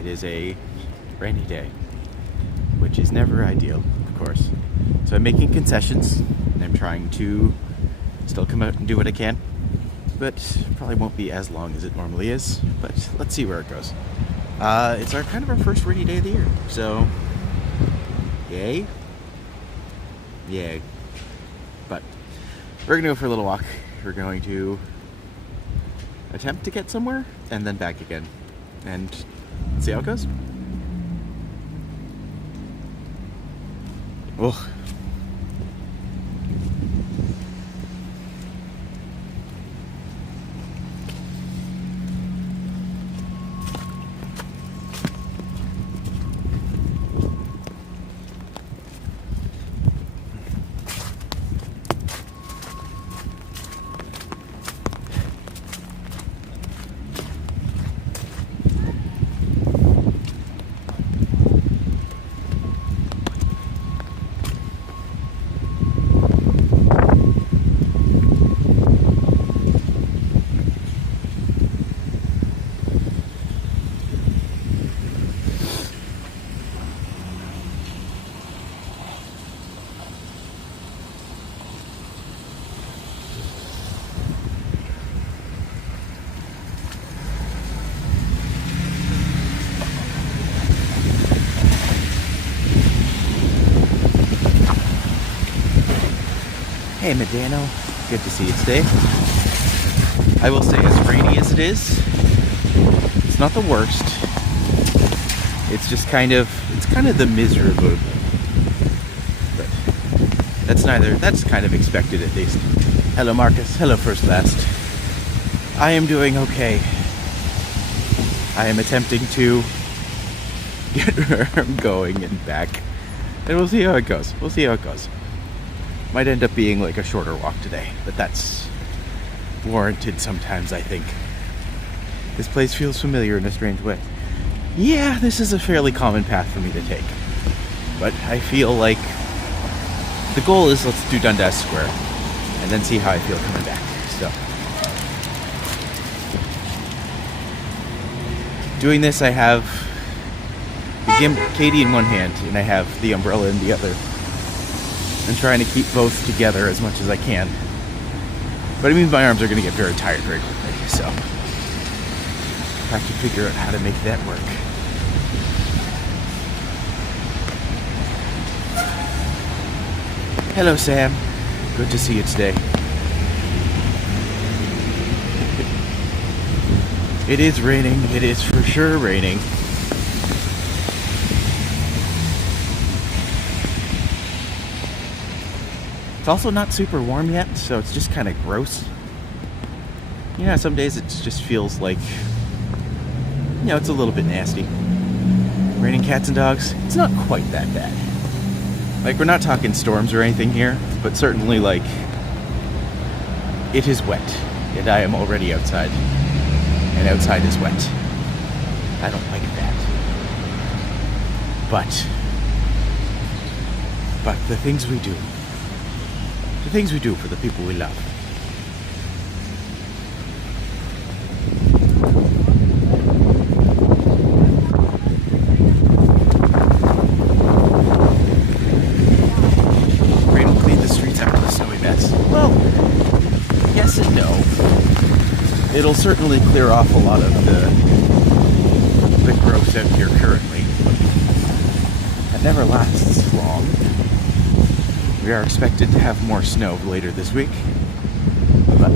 It is a rainy day, which is never ideal, of course. So I'm making concessions, and I'm trying to still come out and do what I can, but probably won't be as long as it normally is, but let's see where it goes. It's kind of our first rainy day of the year, so yay. But we're gonna go for a little walk. We're going to attempt to get somewhere and then back again and see how it goes. Ugh. Hey Medano, good to see you today. I will say, as rainy as it is, it's not the worst. It's just kind of the miserable. But that's kind of expected at least. Hello Marcus, hello First Last. I am doing okay. I am attempting to get where I'm going and back. And we'll see how it goes. Might end up being like a shorter walk today, but that's warranted sometimes, I think. This place feels familiar in a strange way. Yeah, this is a fairly common path for me to take. But I feel like the goal is, let's do Dundas Square and then see how I feel coming back. So doing this, I have the Katie in one hand and I have the umbrella in the other. And trying to keep both together as much as I can. But it means my arms are going to get very tired very quickly, so I have to figure out how to make that work. Hello Sam, good to see you today. It is raining, it is for sure raining. It's also not super warm yet, so it's just kind of gross. Yeah, some days it just feels like, it's a little bit nasty. Raining cats and dogs, it's not quite that bad. Like, we're not talking storms or anything here, but certainly, like, it is wet, and I am already outside, and outside is wet. I don't like that. But the things we do. The things we do for the people we love. Rain will clean the streets after the snowy mess. Well, yes and no. It'll certainly clear off a lot of the growth out here currently. It never lasts long. We are expected to have more snow later this week, but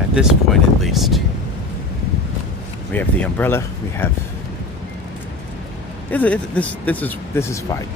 at this point at least, we have the umbrella, we have, this is fine.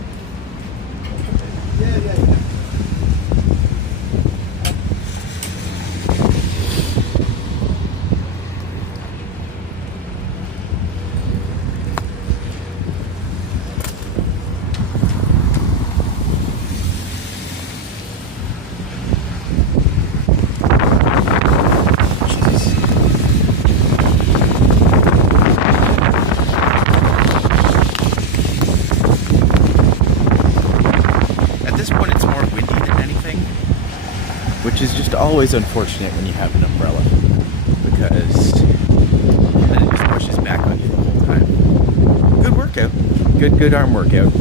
which is just always unfortunate when you have an umbrella. because then it just pushes back on you the whole time. Good workout. Good arm workout.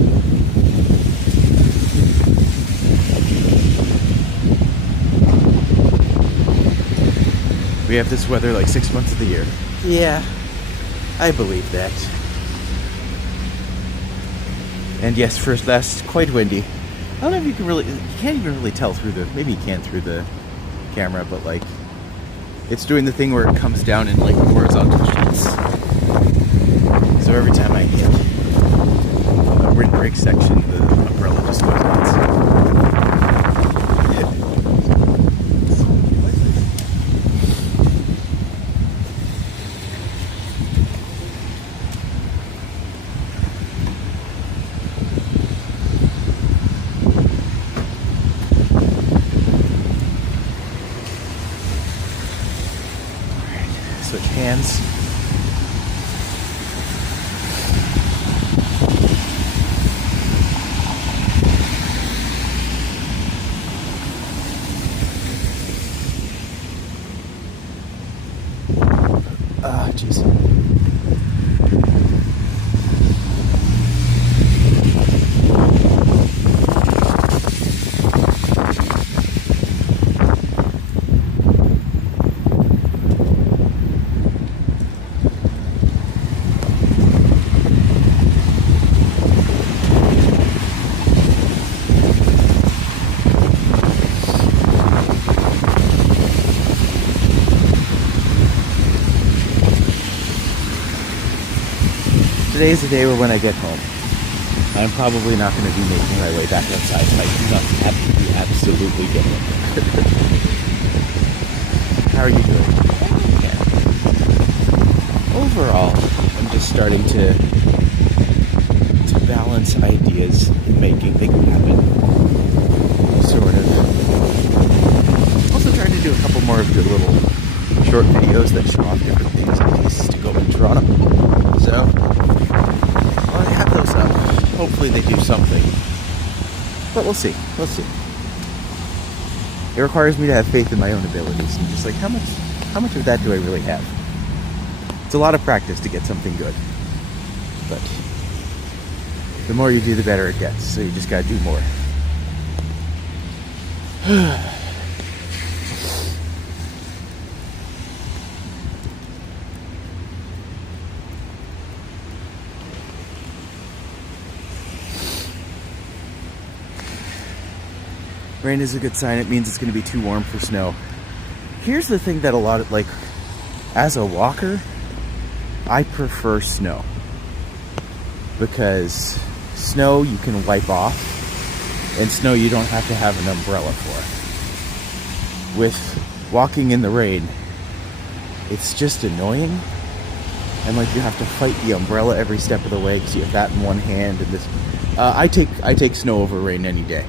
We have this weather like 6 months of the year. Yeah, I believe that. And yes, first last, quite windy. I don't know if you can really, you can't even really tell through the, maybe you can through the camera, but like, it's doing the thing where it comes down in like horizontal sheets. So every time I hit a windbreak section, the umbrella just goes nuts. Switch hands. Ah, jeez. Today's the day where when I get home, I'm probably not going to be making my way back outside, so I do not have to be absolutely getting it. How are you doing? Yeah. Overall, I'm just starting to balance ideas and making things happen. Sort of. Also trying to do a couple more of your little short videos that show off different things and places to go in Toronto. So, well, I have those up. Hopefully they do something. But we'll see. We'll see. It requires me to have faith in my own abilities. And just like, how much of that do I really have? It's a lot of practice to get something good. But the more you do, the better it gets. So you just gotta do more. Rain is a good sign. It means it's going to be too warm for snow. Here's the thing that a lot of, like, as a walker, I prefer snow. Because snow you can wipe off, and snow you don't have to have an umbrella for. With walking in the rain, it's just annoying. And like you have to fight the umbrella every step of the way because you have that in one hand and this. I take snow over rain any day.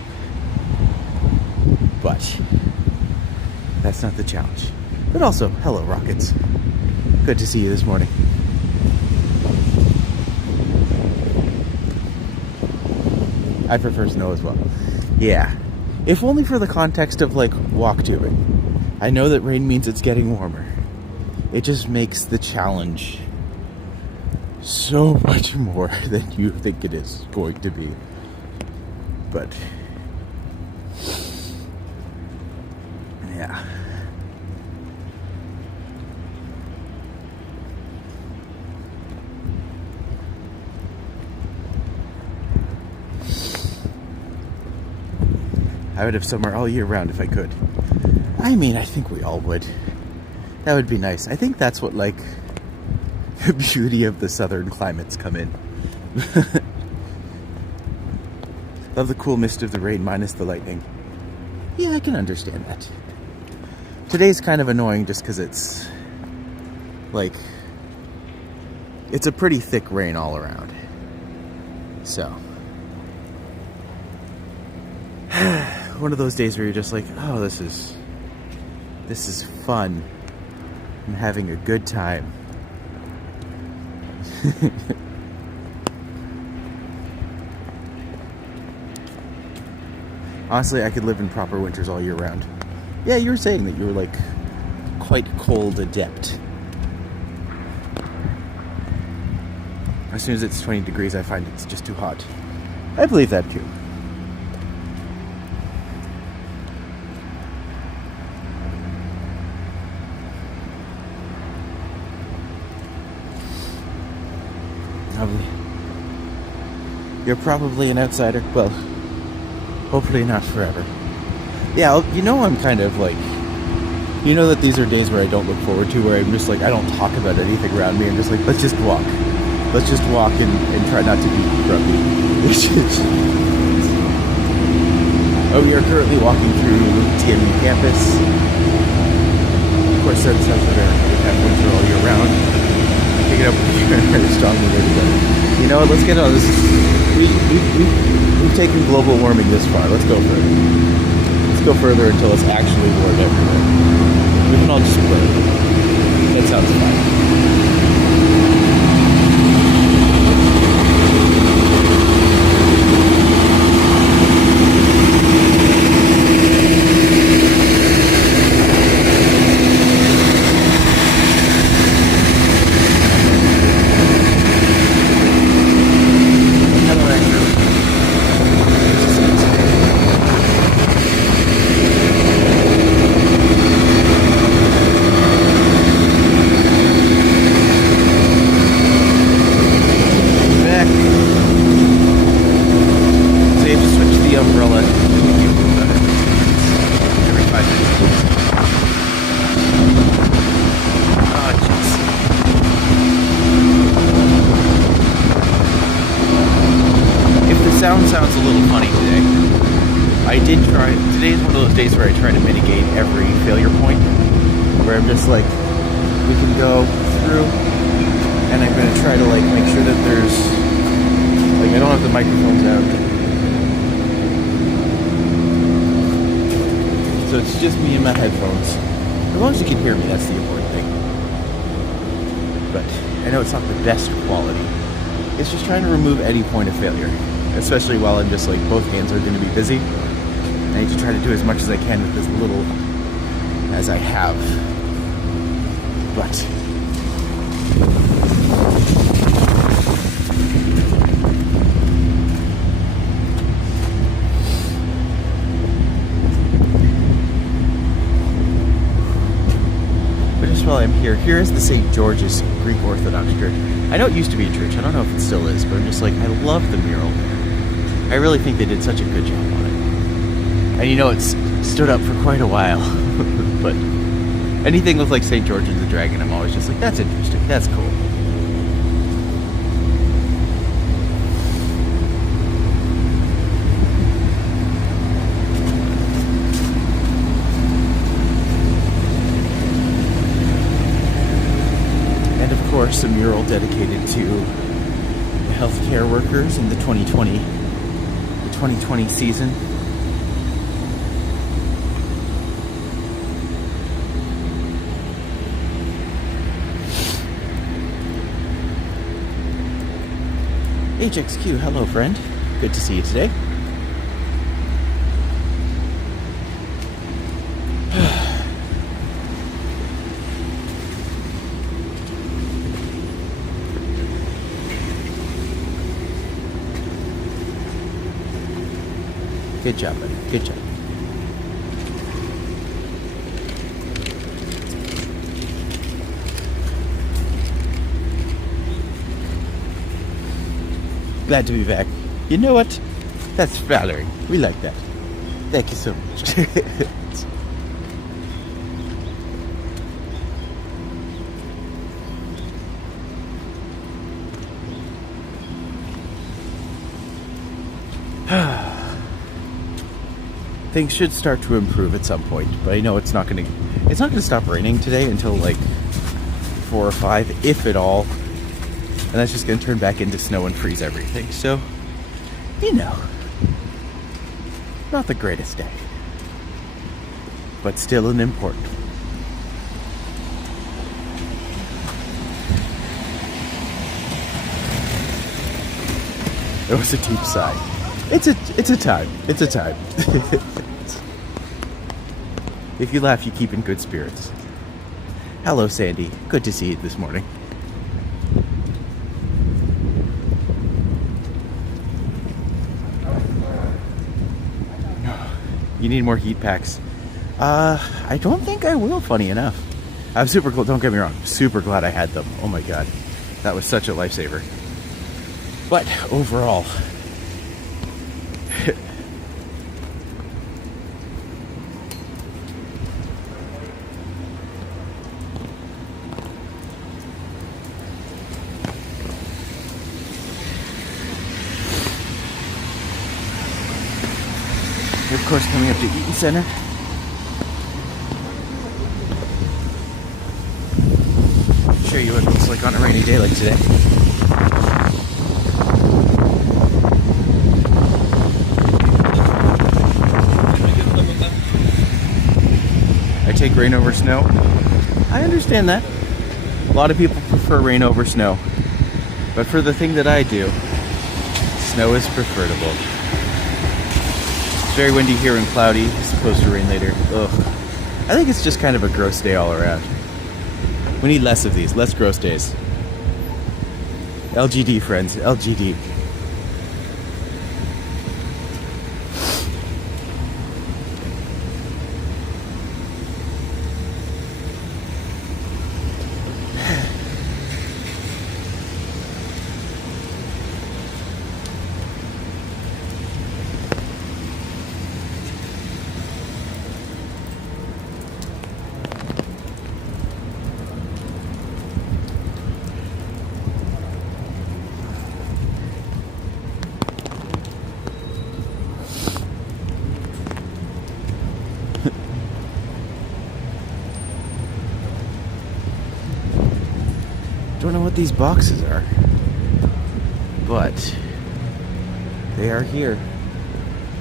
But that's not the challenge. But also, hello Rockets. Good to see you this morning. I prefer snow as well. Yeah. If only for the context of like walk tubing. I know that rain means it's getting warmer. It just makes the challenge so much more than you think it is going to be. But yeah. I would have summer all year round if I could. I mean, I think we all would. That would be nice. I think that's what, like, the beauty of the southern climates come in. Love the cool mist of the rain minus the lightning. Yeah, I can understand that. Today's kind of annoying just because it's, like, it's a pretty thick rain all around. So. One of those days where you're just like, oh, this is fun. I'm having a good time. Honestly, I could live in proper winters all year round. Yeah, you were saying that you were like quite cold adept. As soon as it's 20 degrees, I find it's just too hot. I believe that too. You're probably an outsider. Well, hopefully not forever. Yeah, you know, I'm kind of like, you know that these are days where I don't look forward to, where I'm just like, I don't talk about anything around me. I'm just like, let's just walk. Let's just walk and try not to be grumpy. Oh, we are currently walking through TMU campus. Of course, that's South America. We have winter all year round. Pick it up very strongly there together. You know what, let's get on this. We've taken global warming this far. Let's go further. Let's go further until it's actually warm everywhere. We can all just burn. That sounds fine. Sounds a little funny today. I did try, today is one of those days where I try to mitigate every failure point, where I'm just like, we can go through, and I'm going to try to like make sure that there's, like, I don't have the microphones out. So it's just me and my headphones. As long as you can hear me, that's the important thing. But I know it's not the best quality. It's just trying to remove any point of failure. Especially while I'm just like, both hands are going to be busy. I need to try to do as much as I can with as little as I have. But just while I'm here, here is the St. George's Greek Orthodox Church. I know it used to be a church. I don't know if it still is, but I'm just like, I love the mural. I really think they did such a good job on it. And you know, it's stood up for quite a while. But anything with like St. George and the Dragon, I'm always just like, that's interesting, that's cool. And of course, a mural dedicated to the healthcare workers in the 2020 season. HXQ, hello friend. Good to see you today. Good job, buddy. Good job. Glad to be back. You know what? That's flattering. We like that. Thank you so much. Things should start to improve at some point, but I know it's not gonna stop raining today until like 4 or 5, if at all. And that's just gonna turn back into snow and freeze everything. So, you know, not the greatest day, but still an important one. It was a deep sigh. It's a time. It's a time. If you laugh, you keep in good spirits. Hello, Sandy. Good to see you this morning. You need more heat packs. I don't think I will, funny enough. I'm super glad, don't get me wrong, super glad I had them. Oh my god. That was such a lifesaver. But overall, we're of course coming up to Eaton Center. Show you what it looks like on a rainy day like today. I take rain over snow. I understand that. A lot of people prefer rain over snow. But for the thing that I do, snow is preferable. It's very windy here and cloudy. It's supposed to rain later. Ugh. I think it's just kind of a gross day all around. We need less of these, less gross days. LGD, friends, LGD. Don't know what these boxes are, but they are here.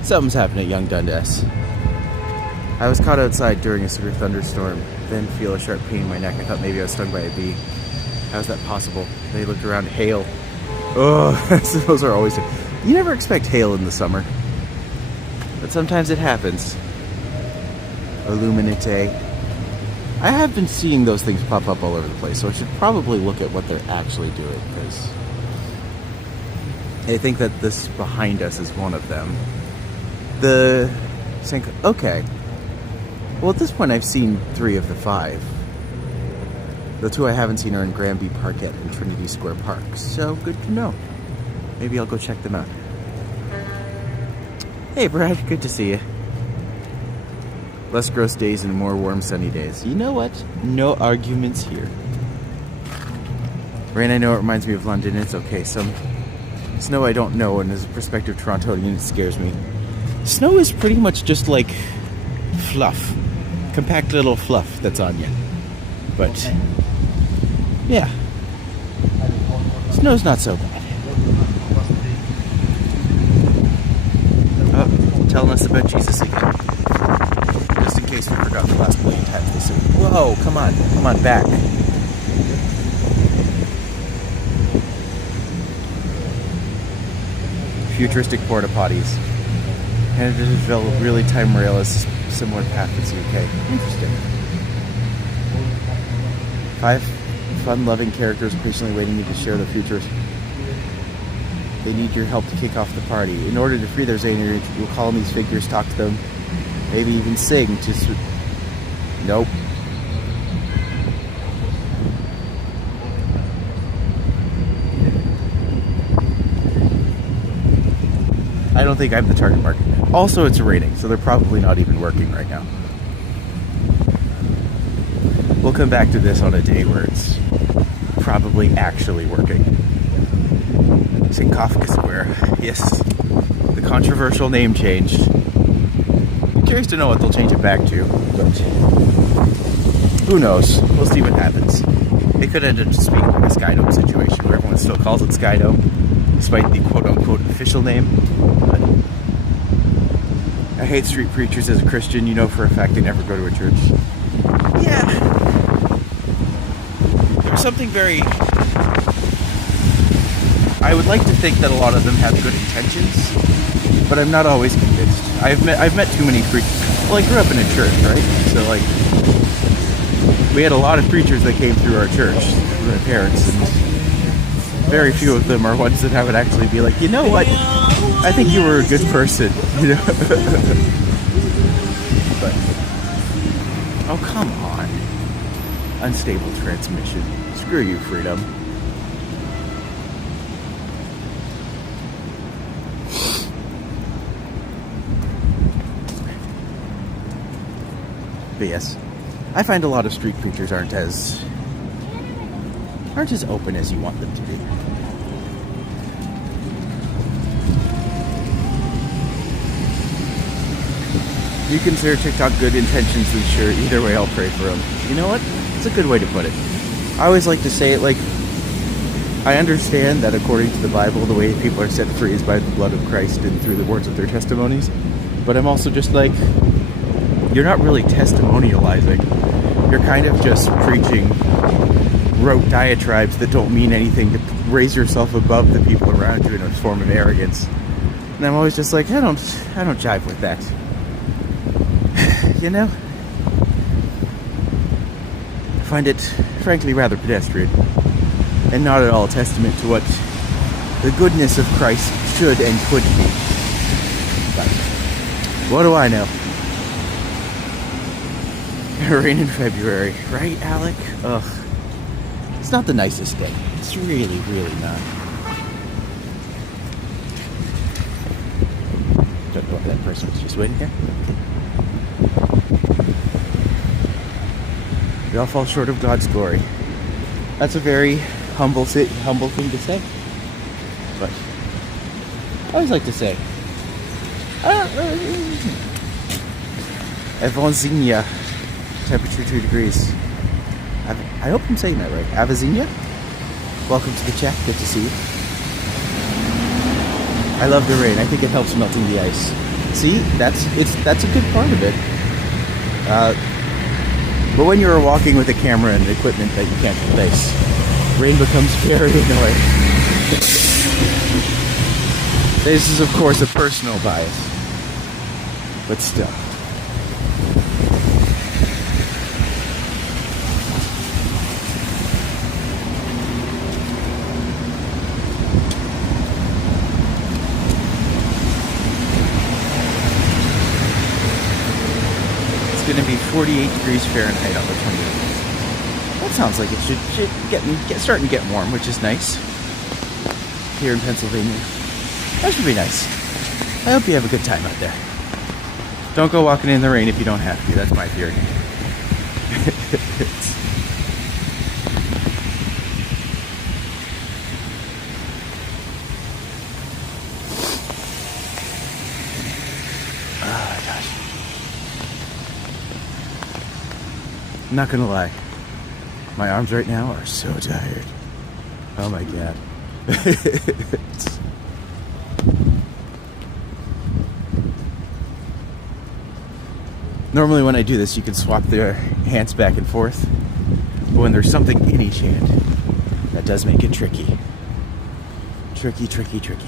Something's happened at Young Dundas. I was caught outside during a severe thunderstorm, then feel a sharp pain in my neck. I thought maybe I was stung by a bee. How is that possible? They looked around, hail. Oh, those are always... You never expect hail in the summer, but sometimes it happens. Illuminate. I have been seeing those things pop up all over the place, so I should probably look at what they're actually doing, because I think that this behind us is one of them. Okay. Well, at this point, I've seen 3 of the 5. The 2 I haven't seen are in Granby Parkette and Trinity Square Park, so good to know. Maybe I'll go check them out. Hey, Brad, good to see you. Less gross days and more warm, sunny days. You know what? No arguments here. Rain, I know it reminds me of London. It's okay. Some snow I don't know, and as a prospective Torontonian, it scares me. Snow is pretty much just like fluff. Compact little fluff that's on you. But, yeah. Snow's not so bad. Oh, telling us about Jesus again. Just in case we forgot the last million times they said, whoa, come on back. Futuristic porta potties. And to develop really time rail is a similar path as UK. Interesting. 5 fun-loving characters patiently waiting to share the future. They need your help to kick off the party. In order to free their Zaner, you'll call on these figures, talk to them, maybe even sing. Just nope. I don't think I'm the target market. Also, it's raining, so they're probably not even working right now. We'll come back to this on a day where it's probably actually working. St. Kafka Square. Yes, the controversial name changed. I'm curious to know what they'll change it back to, but who knows? We'll see what happens. It could end up just being like a Skydome situation where everyone still calls it Skydome, despite the quote-unquote official name. But I hate street preachers as a Christian. You know for a fact they never go to a church. Yeah. There's something very... I would like to think that a lot of them have good intentions, but I'm not always convinced. I've met too many preachers. Well, I grew up in a church, right? So, like, we had a lot of preachers that came through our church, through my parents, and very few of them are ones that I would actually be like, you know what? I think you were a good person, you know? Oh, come on. Unstable transmission. Screw you, freedom. But yes, I find a lot of street creatures aren't as open as you want them to be. You consider TikTok good intentions, and sure, either way I'll pray for them. You know what? It's a good way to put it. I always like to say it like, I understand that according to the Bible, the way people are set free is by the blood of Christ and through the words of their testimonies. But I'm also just like, you're not really testimonializing. You're kind of just preaching rote diatribes that don't mean anything to raise yourself above the people around you in a form of arrogance. And I'm always just like, I don't jive with that. You know? I find it, frankly, rather pedestrian. And not at all a testament to what the goodness of Christ should and could be. But what do I know? Rain in February, right, Alec? Ugh. It's not the nicest day. It's really, really not. Don't know why that person was just waiting here. We all fall short of God's glory. That's a very humble thing to say. But I always like to say, Evanzinia, temperature 2 degrees. I hope I'm saying that right. Avazinia? Welcome to the chat. Good to see you. I love the rain. I think it helps melting the ice. See, that's a good part of it. But when you're walking with a camera and equipment that you can't replace, rain becomes very annoying. This is, of course, a personal bias, but still. It's going to be 48 degrees Fahrenheit on the 28th. That sounds like it should starting to get warm, which is nice. Here in Pennsylvania. That should be nice. I hope you have a good time out there. Don't go walking in the rain if you don't have to. That's my theory. Oh, gosh. I'm not gonna lie. My arms right now are so tired. Oh my god. Normally when I do this, you can swap their hands back and forth. But when there's something in each hand, that does make it tricky. Tricky, tricky, tricky.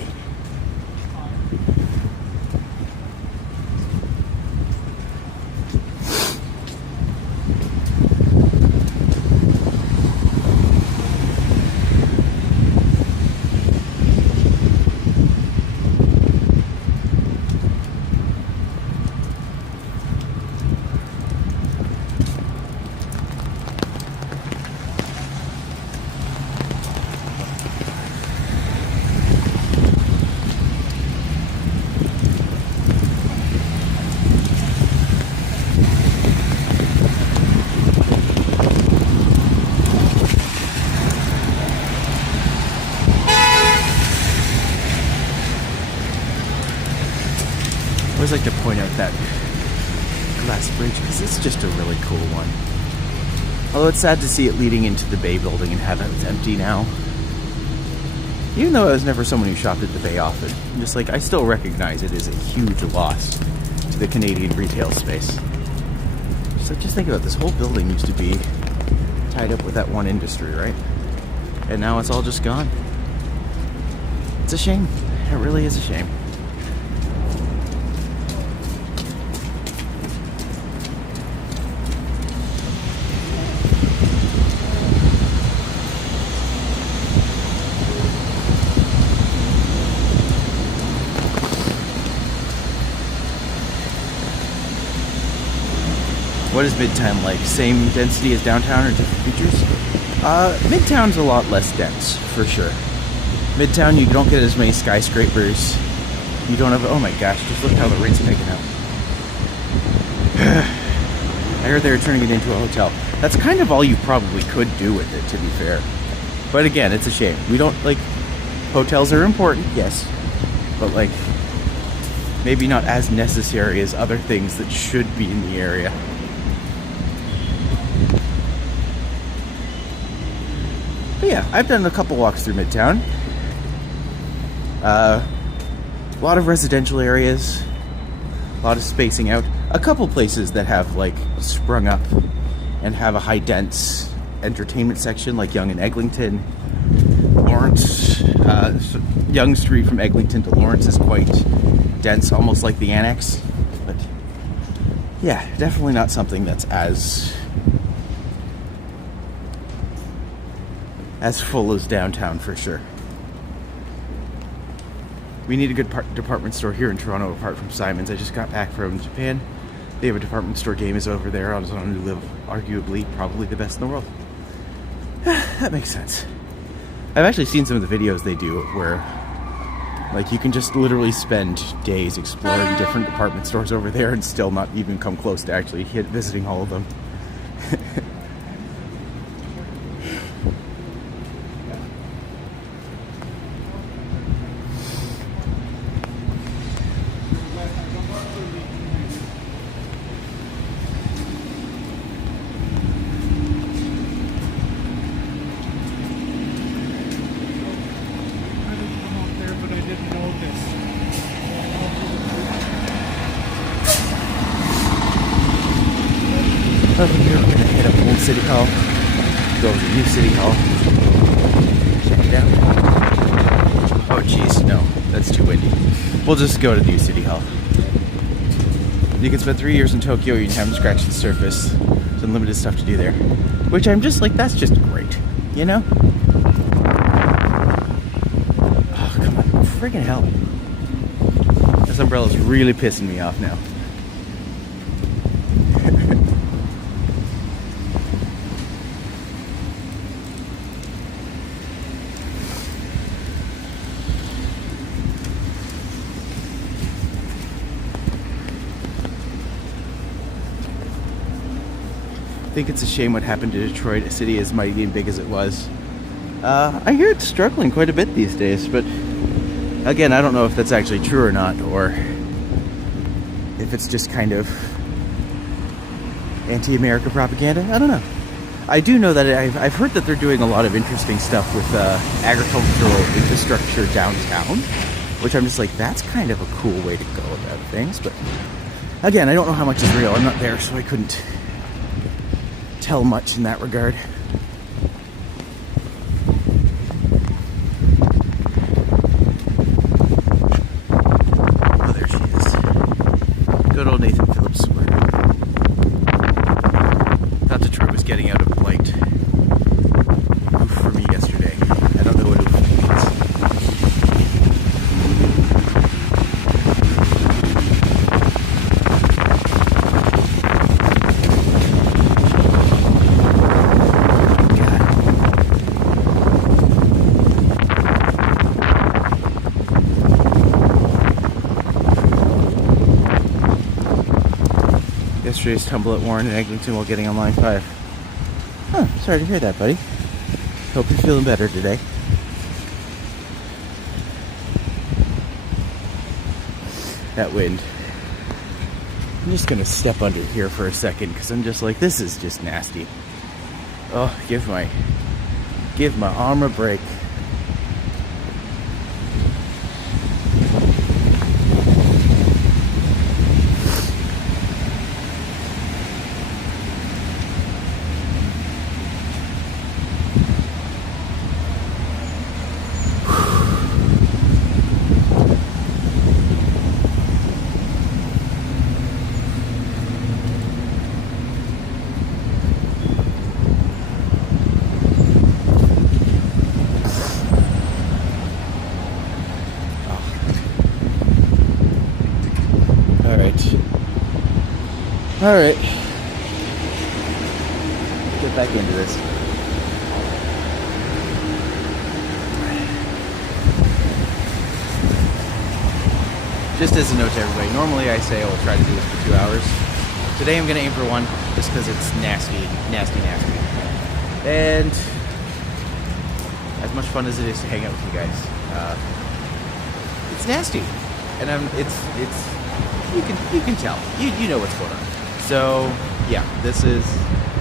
I always like to point out that glass bridge because it's just a really cool one. Although it's sad to see it leading into the Bay building and have it empty now. Even though I was never someone who shopped at the Bay often, I'm just like, I still recognize it is a huge loss to the Canadian retail space. Just think about it, this whole building used to be tied up with that one industry, right? And now it's all just gone. It's a shame. It really is a shame. What is Midtown like? Same density as downtown or different features? Midtown's a lot less dense, for sure. Midtown, you don't get as many skyscrapers. You don't have, oh my gosh, just look how the rain's picking up. I heard they were turning it into a hotel. That's kind of all you probably could do with it, to be fair. But again, it's a shame. We don't, like, hotels are important, yes. But, like, maybe not as necessary as other things that should be in the area. But yeah, I've done a couple walks through Midtown. A lot of residential areas, a lot of spacing out. A couple places that have like sprung up and have a high dense entertainment section, like Yonge and Eglinton. Lawrence, Yonge Street from Eglinton to Lawrence is quite dense, almost like the Annex. But yeah, definitely not something that's as full as downtown, for sure. We need a good department store here in Toronto, apart from Simon's. I just got back from Japan. They have a department store game is over there. I was on to live, arguably, probably the best in the world. That makes sense. I've actually seen some of the videos they do where, like, you can just literally spend days exploring different department stores over there and still not even come close to actually visiting all of them. Over here, we're gonna head up Old City Hall, go over to New City Hall, check it out. Oh jeez, no, that's too windy. We'll just go to New City Hall. You can spend 3 years in Tokyo, you haven't scratched the surface. There's unlimited stuff to do there. Which I'm just like, that's just great, you know? Oh, come on, friggin' hell. This umbrella's really pissing me off now. I think it's a shame what happened to Detroit, a city as mighty and big as it was. I hear it's struggling quite a bit these days, but again, I don't know if that's actually true or not, or if it's just kind of anti-America propaganda. I don't know. I do know that I've heard that they're doing a lot of interesting stuff with agricultural infrastructure downtown, which I'm just like, that's kind of a cool way to go about things. But again, I don't know how much is real. I'm not there, so I couldn't tell much in that regard. Oh, there she is. Good old Nathan Phillips Square. Thought Detroit was getting out of light. Oof for me yesterday. I don't know what oof means. Yesterday's tumble at Warren and Eglinton while getting on line 5. Oh, sorry to hear that, buddy. Hope you're feeling better today. That wind. I'm just gonna step under here for a second because I'm just like, this is just nasty. Oh, give my arm a break. Alright. back into this. Just as a note to everybody, normally I say I will try to do this for 2 hours. Today I'm going to aim for 1, just because it's nasty. And as much fun as it is to hang out with you guys, it's nasty. And you can tell. You know what's going on. So yeah, this is,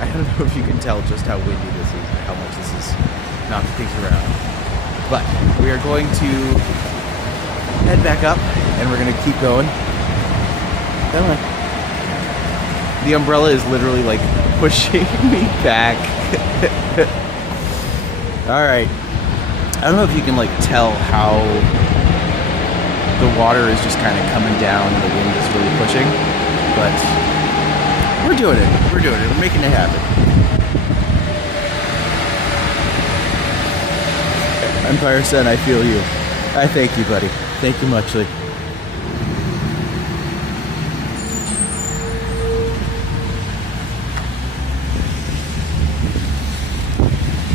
I don't know if you can tell just how windy this is and how much this is knocking things around. But we are going to head back up and we're going to keep going. Come on. The umbrella is literally like pushing me back. Alright. I don't know if you can like tell how the water is just kind of coming down and the wind is really pushing. But we're doing it. We're making it happen. Empire Sun, I feel you. I thank you, buddy. Thank you muchly.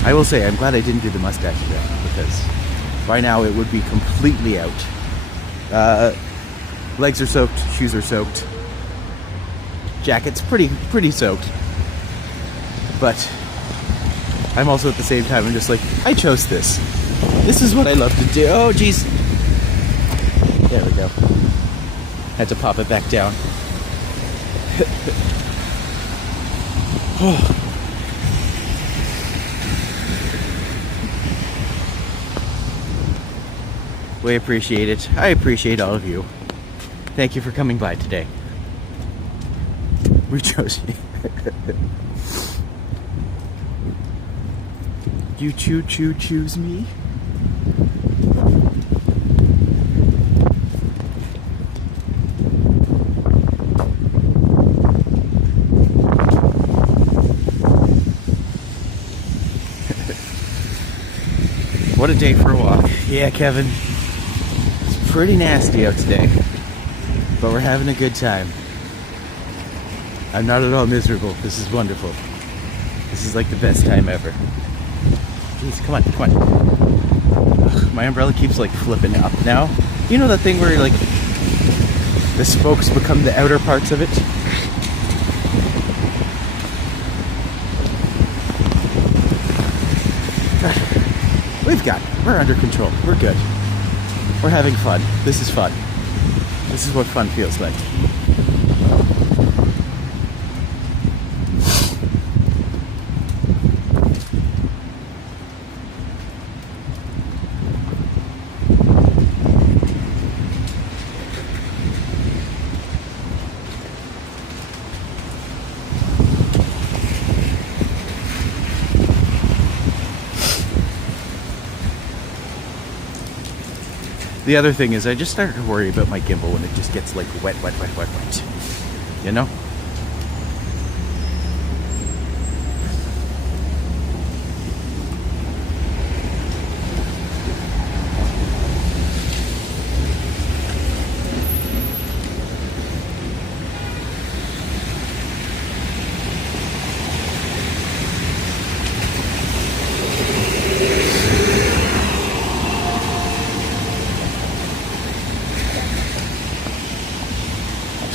I will say, I'm glad I didn't do the mustache today, because by now it would be completely out. Legs are soaked, shoes are soaked, jacket's pretty soaked. But I'm also at the same time, I'm just like, I chose this. This is what I love to do. Oh, geez. There we go. Had to pop it back down. Oh. We appreciate it. I appreciate all of you. Thank you for coming by today. We chose you. You choose me? What a day for a walk. Yeah, Kevin. It's pretty nasty out today, but we're having a good time. I'm not at all miserable. This is wonderful. This is like the best time ever. Jeez, come on. Ugh, my umbrella keeps like flipping up now. You know that thing where like the spokes become the outer parts of it? We've got it. We're under control. We're good. We're having fun. This is fun. This is what fun feels like. The other thing is I just started to worry about my gimbal when it just gets like wet. You know?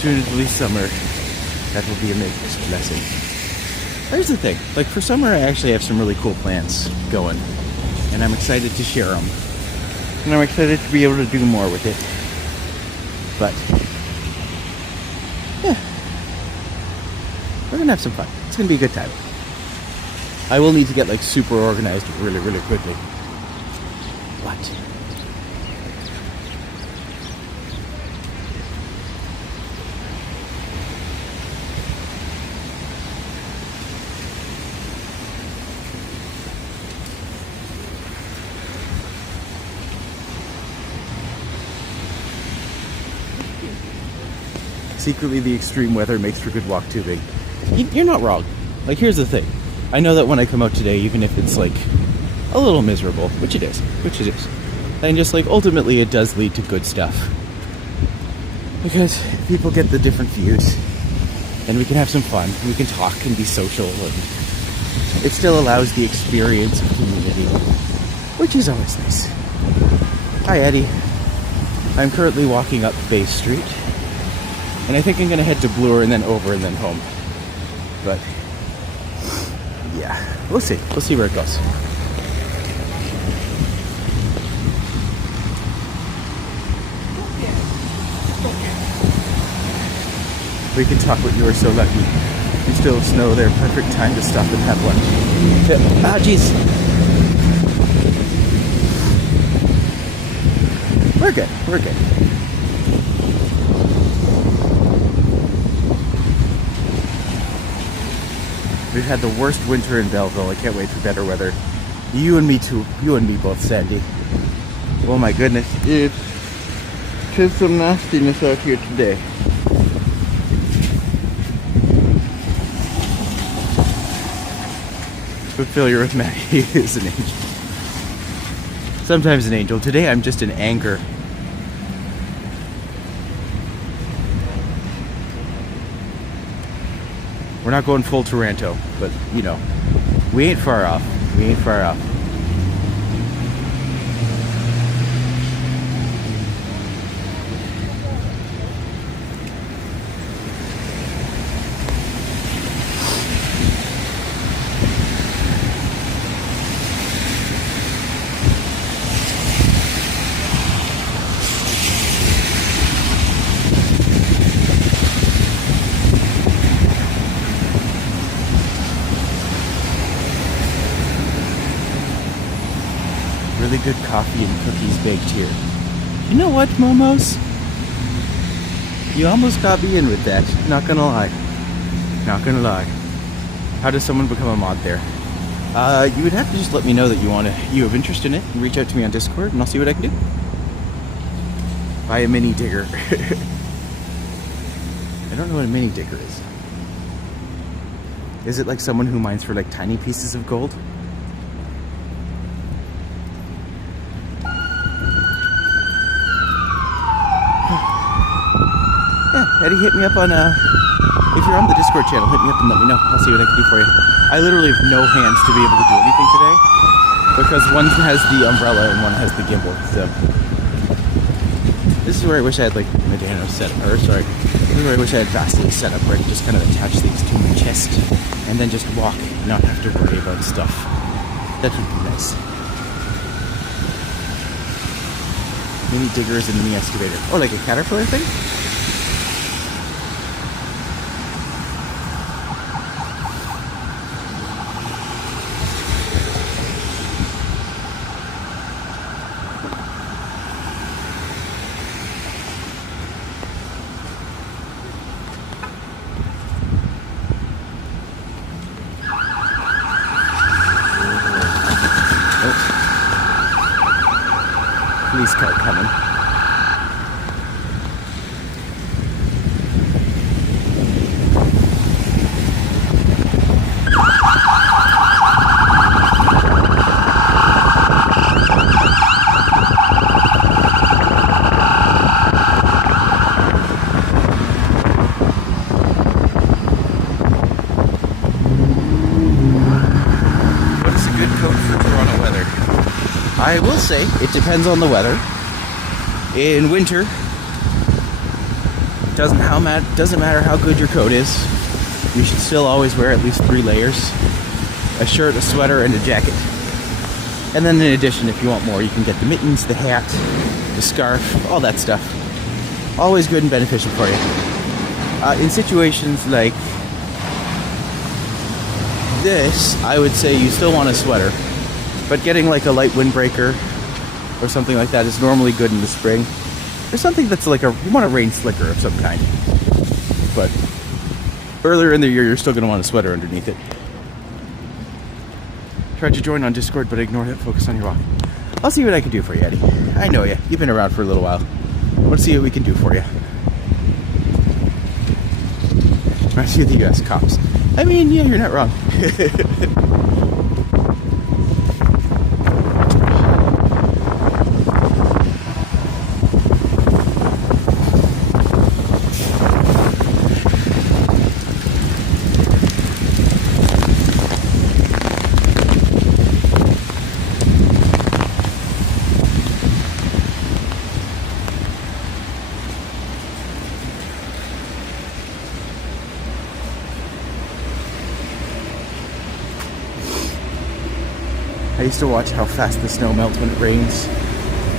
Soon summer, that will be a maker's blessing. Here's the thing, like for summer I actually have some really cool plans going, and I'm excited to share them, and I'm excited to be able to do more with it. But yeah, we're gonna have some fun. It's gonna be a good time. I will need to get like super organized really quickly. What? Secretly, the extreme weather makes for good walk tubing. You're not wrong. Like, here's the thing. I know that when I come out today, even if it's like a little miserable, which it is, and just like ultimately it does lead to good stuff. Because people get the different views, and we can have some fun, and we can talk and be social, and it still allows the experience of community, which is always nice. Hi, Eddie. I'm currently walking up Bay Street, and I think I'm gonna head to Bloor and then over and then home. But yeah, we'll see. We'll see where it goes. We can talk what you were so lucky. You still have snow there. Perfect time to stop and have lunch. Ah, jeez. We're good. We're good. We've had the worst winter in Belleville. I can't wait for better weather. You and me too. You and me both, Sandy. Oh my goodness. It's some nastiness out here today. But failure with Matty is an angel. Sometimes an angel. Today I'm just in anger. We're not going full Toronto, but you know, we ain't far off. We ain't far off. Really good coffee and cookies baked here. You know what, Momos? You almost got me in with that. Not gonna lie. Not gonna lie. How does someone become a mod there? You would have to just let me know that you have interest in it and reach out to me on Discord and I'll see what I can do. Buy a mini digger. I don't know what a mini digger is. Is it like someone who mines for like tiny pieces of gold? Eddie, hit me up on, if you're on the Discord channel, hit me up and let me know. I'll see what I can do for you. I literally have no hands to be able to do anything today because one has the umbrella and one has the gimbal, so. This is where I wish I had like Medano set up, or sorry, this is where I wish I had Vasily set up where I could just kind of attach things to my chest and then just walk and not have to worry about stuff. That would be nice. Mini diggers and mini excavator. Oh, like a caterpillar thing? Police car coming. What's a good coat for Toronto weather? I will say, it depends on the weather. In winter, doesn't matter how good your coat is, you should still always wear at least 3 layers. A shirt, a sweater, and a jacket. And then in addition, if you want more, you can get the mittens, the hat, the scarf, all that stuff. Always good and beneficial for you. In situations like this, I would say you still want a sweater. But getting like a light windbreaker or something like that is normally good in the spring. Or something that's like you want a rain slicker of some kind. But earlier in the year, you're still going to want a sweater underneath it. Tried to join on Discord, but ignored it. Focus on your walk. I'll see what I can do for you, Eddie. I know you. You've been around for a little while. Let's see what we can do for you. I see the US cops. I mean, yeah, you're not wrong. I used to watch how fast the snow melts when it rains.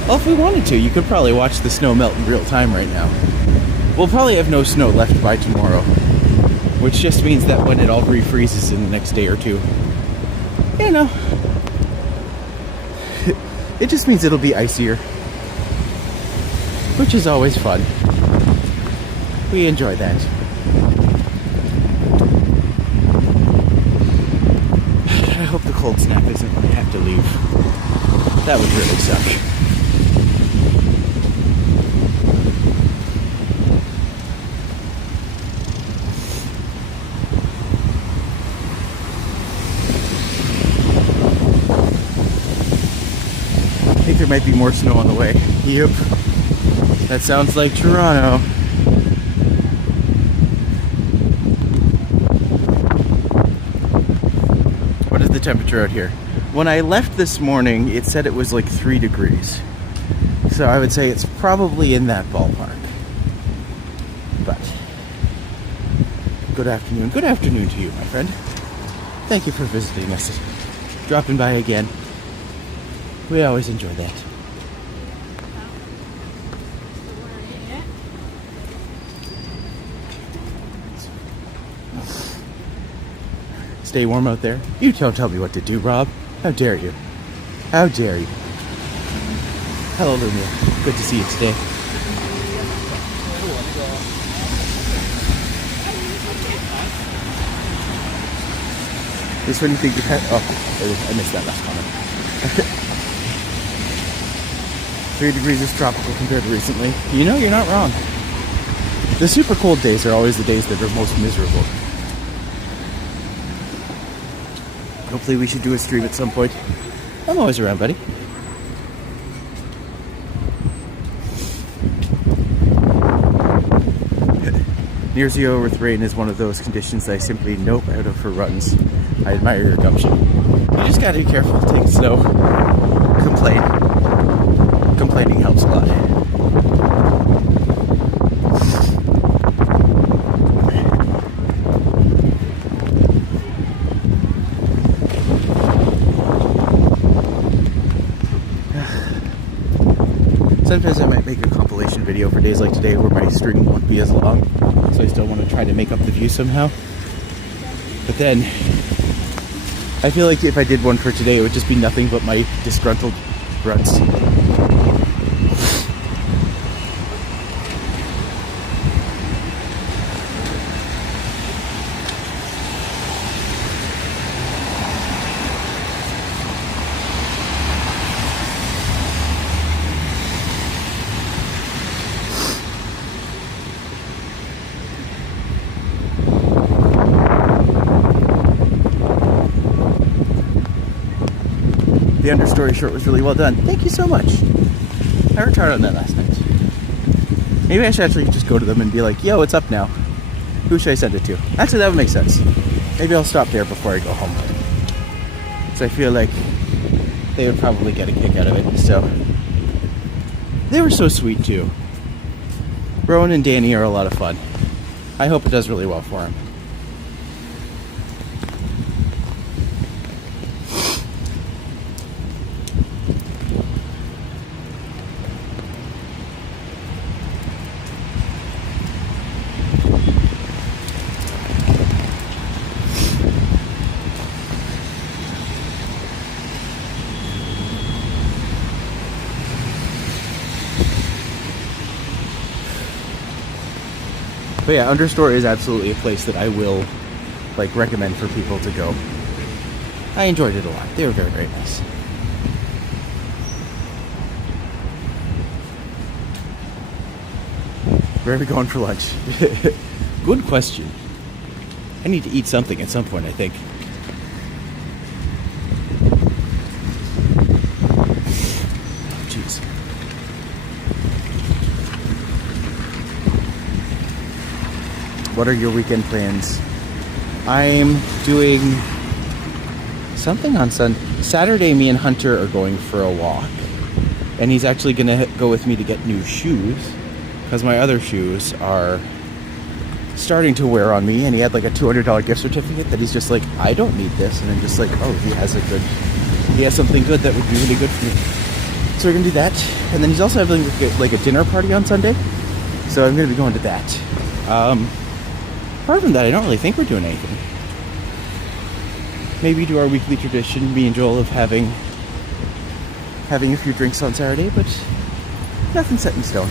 Well, if we wanted to, you could probably watch the snow melt in real time right now. We'll probably have no snow left by tomorrow, which just means that when it all refreezes in the next day or two, you know, it just means it'll be icier, which is always fun. We enjoy that. I hope the cold snap isn't when I have to leave. That would really suck. I think there might be more snow on the way. Yep. That sounds like Toronto. What is the temperature out here? When I left this morning, it said it was like 3 degrees. So I would say it's probably in that ballpark. But good afternoon. Good afternoon to you, my friend. Thank you for visiting us. Dropping by again. We always enjoy that. Stay warm out there. You don't tell me what to do, Rob. How dare you? How dare you? Hello, Lumia. Good to see you today. This when you think you've had... Oh, I missed that last comment. 3 degrees is tropical compared to recently. You know, you're not wrong. The super cold days are always the days that are most miserable. Hopefully we should do a stream at some point. I'm always around, buddy. Near 0 with rain is one of those conditions that I simply nope out of for runs. I admire your gumption. You just gotta be careful. Take it slow. Complain. Complaining helps a lot. Sometimes I might make a compilation video for days like today where my stream won't be as long, so I still want to try to make up the view somehow. But then, I feel like if I did one for today, it would just be nothing but my disgruntled grunts. The understory short was really well done. Thank you so much. I worked hard on that last night. Maybe I should actually just go to them and be like, yo, it's up now. Who should I send it to? Actually, that would make sense. Maybe I'll stop there before I go home. Because I feel like they would probably get a kick out of it. So, they were so sweet too. Rowan and Danny are a lot of fun. I hope it does really well for them. But yeah, Understory is absolutely a place that I will like recommend for people to go. I enjoyed it a lot. They were very, very nice. Where are we going for lunch? Good question. I need to eat something at some point, I think. Jeez. What are your weekend plans? I'm doing something on Saturday. Me and Hunter are going for a walk. And he's actually going to go with me to get new shoes. Because my other shoes are starting to wear on me. And he had like a $200 gift certificate that he's just like, I don't need this. And I'm just like, oh, he has a good he has something good that would be really good for me. So we're gonna do that, and then he's also having like a dinner party on Sunday, so I'm gonna be going to that. Apart from that, I don't really think we're doing anything. Maybe do our weekly tradition, me and Joel, of having a few drinks on Saturday, but nothing set in stone.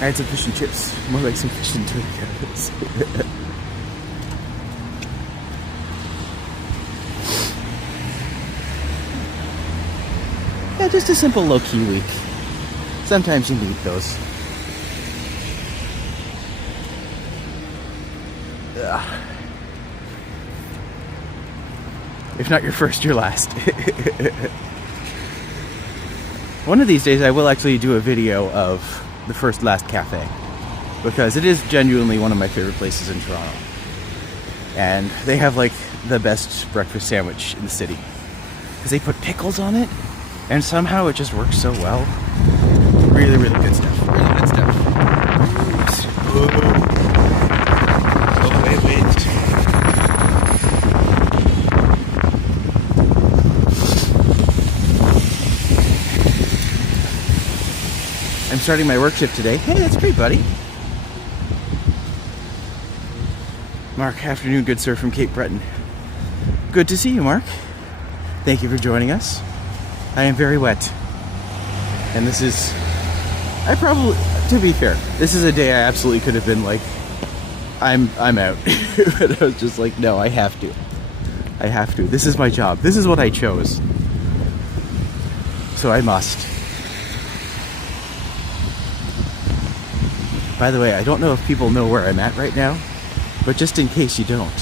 I had some fish and chips, more like some fish and Doritos. Yeah, just a simple low-key week. Sometimes you need those. Ugh. If not your first, your last. One of these days I will actually do a video of the First Last Cafe, because it is genuinely one of my favorite places in Toronto. And they have like the best breakfast sandwich in the city. Because they put pickles on it, and somehow it just works so well. Really, really good stuff. Really good stuff. Oh, wait. I'm starting my work shift today. Hey, that's great, buddy. Mark, afternoon, good sir, from Cape Breton. Good to see you, Mark. Thank you for joining us. I am very wet. And this is, to be fair, this is a day I absolutely could have been like, I'm out. But I was just like, no, I have to. This is my job. This is what I chose. So I must. By the way, I don't know if people know where I'm at right now, but just in case you don't,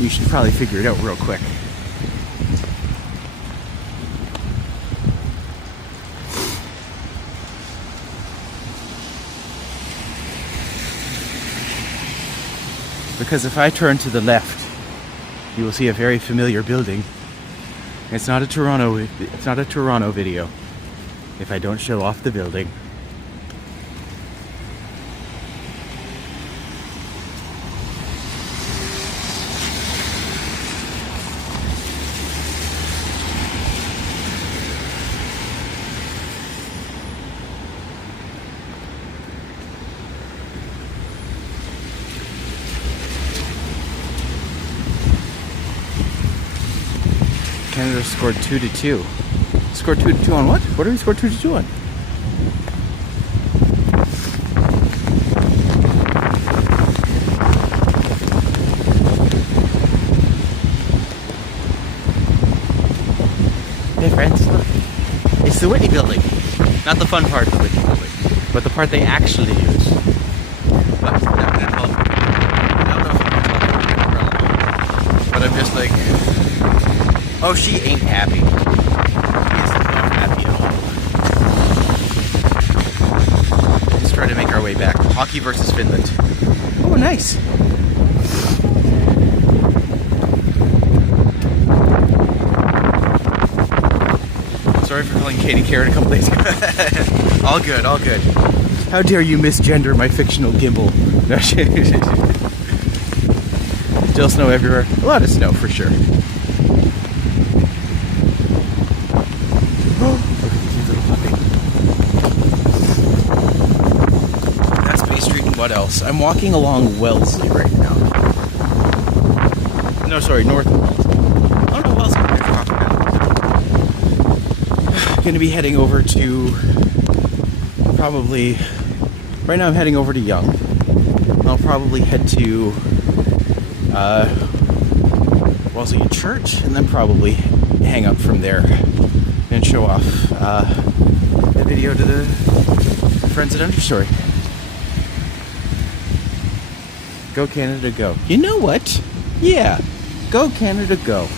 you should probably figure it out real quick. Because if I turn to the left, you will see a very familiar building. It's not a TOURonno video if I don't show off the building. Canada scored 2-2. Scored 2-2 on what? What did we score 2-2 on? Hey friends, look. It's the Whitney building. Not the fun part of the Whitney building, but the part they actually use. But I'm just like, oh, she ain't happy. She is not happy at all. Let's try to make our way back. Hockey versus Finland. Oh, nice. Sorry for calling Katie Karen a couple days ago. All good, all good. How dare you misgender my fictional gimbal? No, still snow everywhere. A lot of snow for sure. That's Bay Street, and what else? I'm walking along Wellesley right now. No, sorry, north of Wellesley. Oh no, Wellesley. Going to be heading over to probably. Right now, I'm heading over to Yonge. I'll probably head to Wellesley Church, and then probably hang up from there and show off the video to the friends at Understory. Go Canada, go. You know what? Yeah, go Canada, go.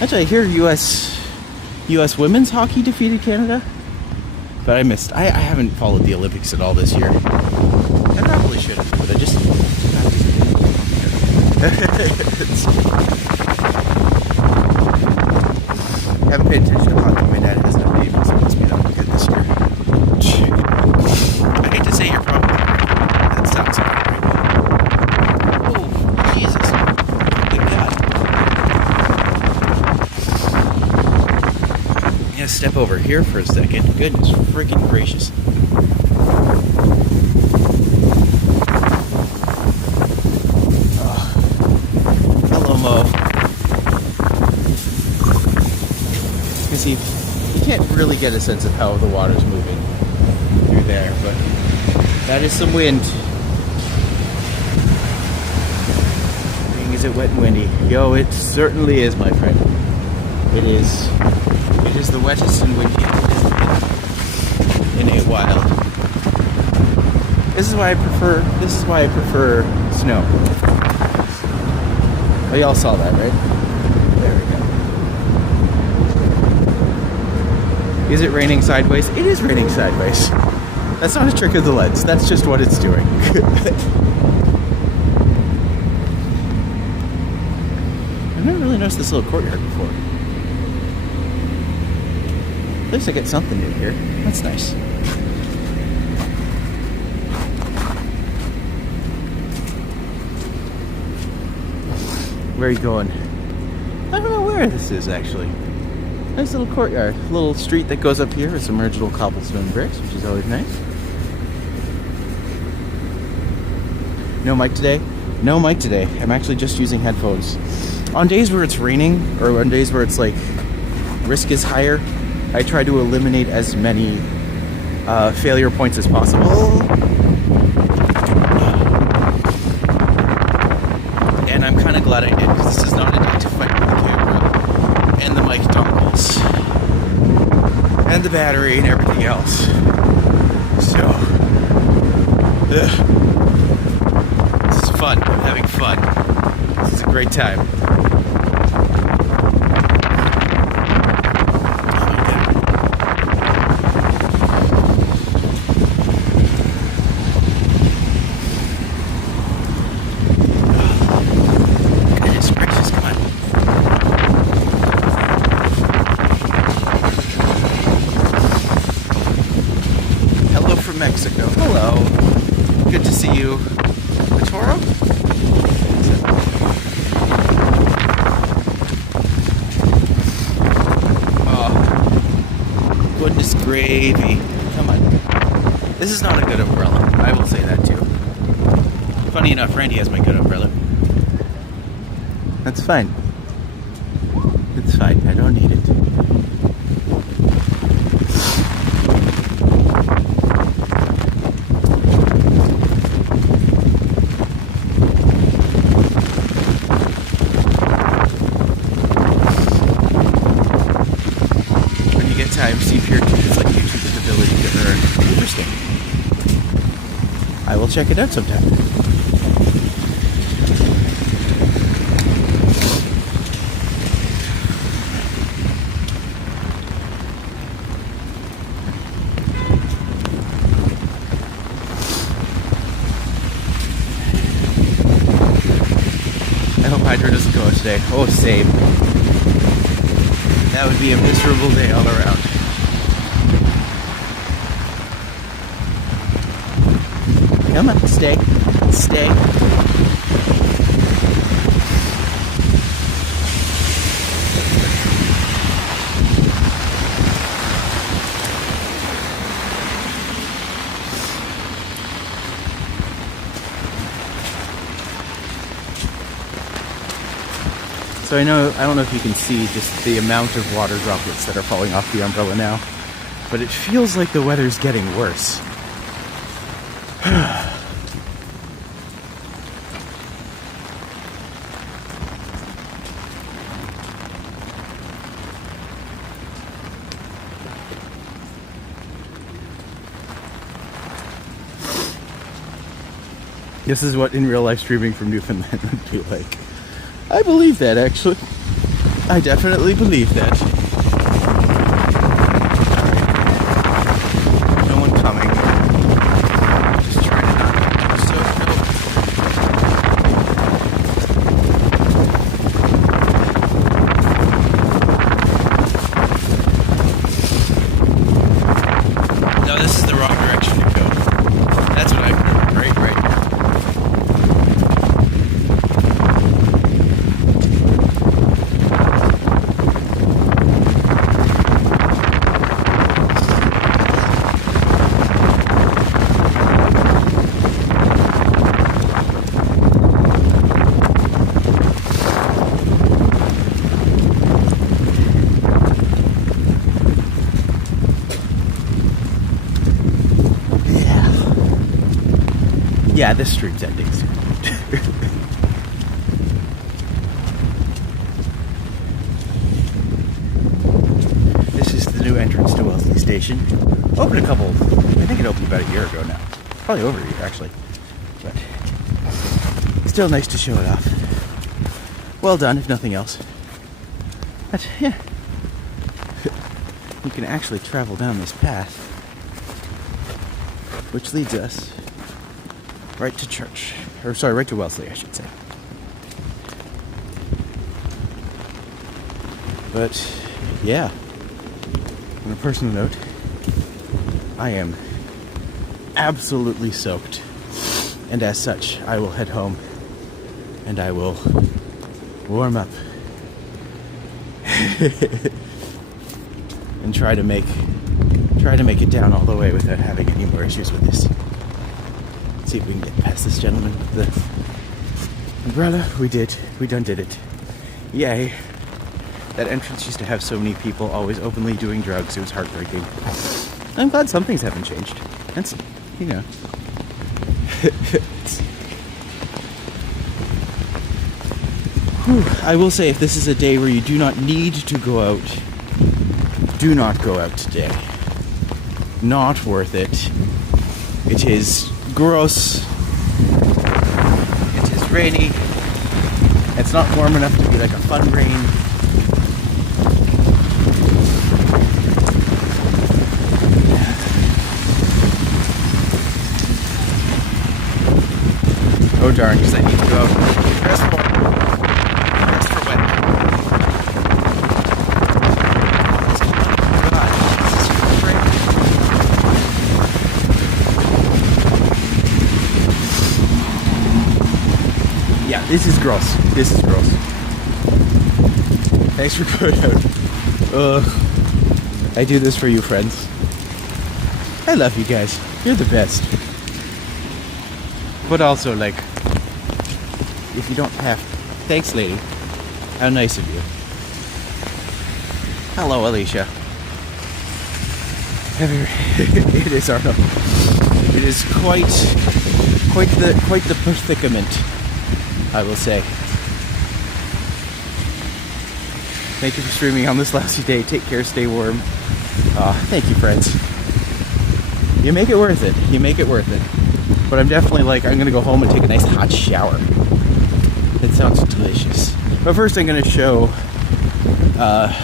Actually, I hear U.S. women's hockey defeated Canada, but I missed. I haven't followed the Olympics at all this year. I probably should have, but I just haven't paid attention to hockey. My dad hasn't been able to be not good this year. I hate to say you're probably right. step over here for a second. Goodness freaking gracious. Oh. Hello, Mo. You see, you can't really get a sense of how the water's moving through there, but that is some wind. Dang, is it wet and windy? Yo, it certainly is, my friend. It is. It is the wettest and windiest in a while. This is why I prefer snow. Oh, y'all saw that, right? There we go. Is it raining sideways? It is raining sideways. That's not a trick of the lens. That's just what it's doing. I've never really noticed this little courtyard before. At least I get something in here. That's nice. Where are you going? I don't know where this is actually. Nice little courtyard. A little street that goes up here with some original cobblestone bricks, which is always nice. No mic today? No mic today. I'm actually just using headphones. On days where it's raining, or on days where it's like risk is higher, I try to eliminate as many failure points as possible. And I'm kind of glad I did, because this is not a day to fight with the camera and the mic dongles and the battery and everything else. So, this is fun. I'm having fun. This is a great time. Mexico. Hello. Good to see you. Toro? Oh. Goodness gravy. Come on. This is not a good umbrella. I will say that too. Funny enough, Randy has my good umbrella. That's fine. It's fine. I don't need it. Time, see if it's like YouTube's ability to earn. Interesting. I will check it out sometime. I hope Hydro doesn't go today. Oh, same. That would be a miserable day all around. Come on, stay. Stay. So I don't know if you can see just the amount of water droplets that are falling off the umbrella now, but it feels like the weather's getting worse. This is what in real life streaming from Newfoundland would be like. I believe that, actually. I definitely believe that. No one coming. Just trying to not get so thrilled. No, this is the wrong direction to go. That's what I've heard. Right. Yeah, this stream's ending soon. This is the new entrance to Wellesley Station. Opened I think it opened about a year ago now. Probably over a year, actually. But still nice to show it off. Well done, if nothing else. But, yeah. You can actually travel down this path, which leads us right to church. Or, sorry, right to Wellesley, I should say. But, yeah. On a personal note, I am absolutely soaked. And as such, I will head home and I will warm up and try to make it down all the way without having any more issues with this. Let's see if we can get past this gentleman with the umbrella. We done did it. Yay. That entrance used to have so many people always openly doing drugs. It was heartbreaking. I'm glad some things haven't changed. That's, you know. I will say, if this is a day where you do not need to go out, do not go out today. Not worth it. It is gross. It is rainy. It's not warm enough to be like a fun rain. Oh darn, because I need to go dress for wet. God, this is great. Yeah, this is gross. This is gross. Thanks for going out. I do this for you, friends. I love you guys. You're the best. But also, like, if you don't have... Thanks, lady. How nice of you. Hello, Alicia. It is Arnold. It is quite the predicament, I will say. Thank you for streaming on this lousy day. Take care, stay warm. Thank you, friends. You make it worth it. You make it worth it. But I'm definitely like, I'm gonna go home and take a nice hot shower. It sounds delicious. But first I'm gonna show, I'm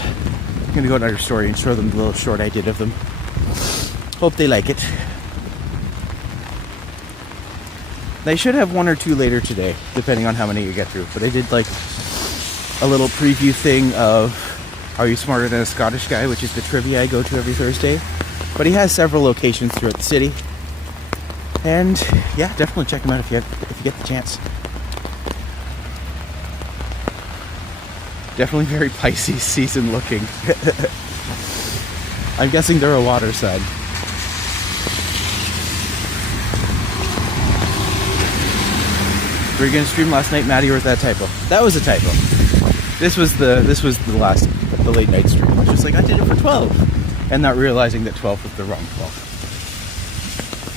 gonna go to our story and show them the little short I did of them. Hope they like it. They should have one or two later today, depending on how many you get through. But I did like a little preview thing of Are You Smarter Than a Scottish Guy, which is the trivia I go to every Thursday. But he has several locations throughout the city. And yeah, definitely check them out if you get the chance. Definitely very Pisces season looking. I'm guessing they're a water sign. Were you gonna stream last night, Maddie, or was that a typo? That was a typo. This was the late night stream. I was just like, I did it for 12, and not realizing that 12 was the wrong 12.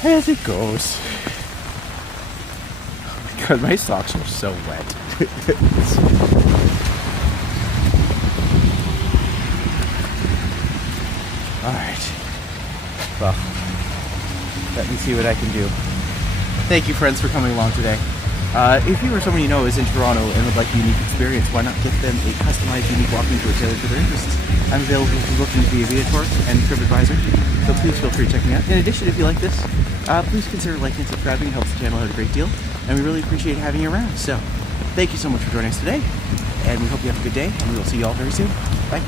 As it goes. Oh my god, my socks are so wet. Alright. Well, let me see what I can do. Thank you, friends, for coming along today. If you or someone you know is in Toronto and would like a unique experience, why not get them a customized, unique walking tour tailored to their interests? I'm available for bookings via VIATOR and TRIPADVISor, so please feel free to check me out. In addition, if you like this, please consider liking and subscribing. It helps the channel out a great deal, and we really appreciate having you around. So, thank you so much for joining us today, and we hope you have a good day, and we will see you all very soon. Bye.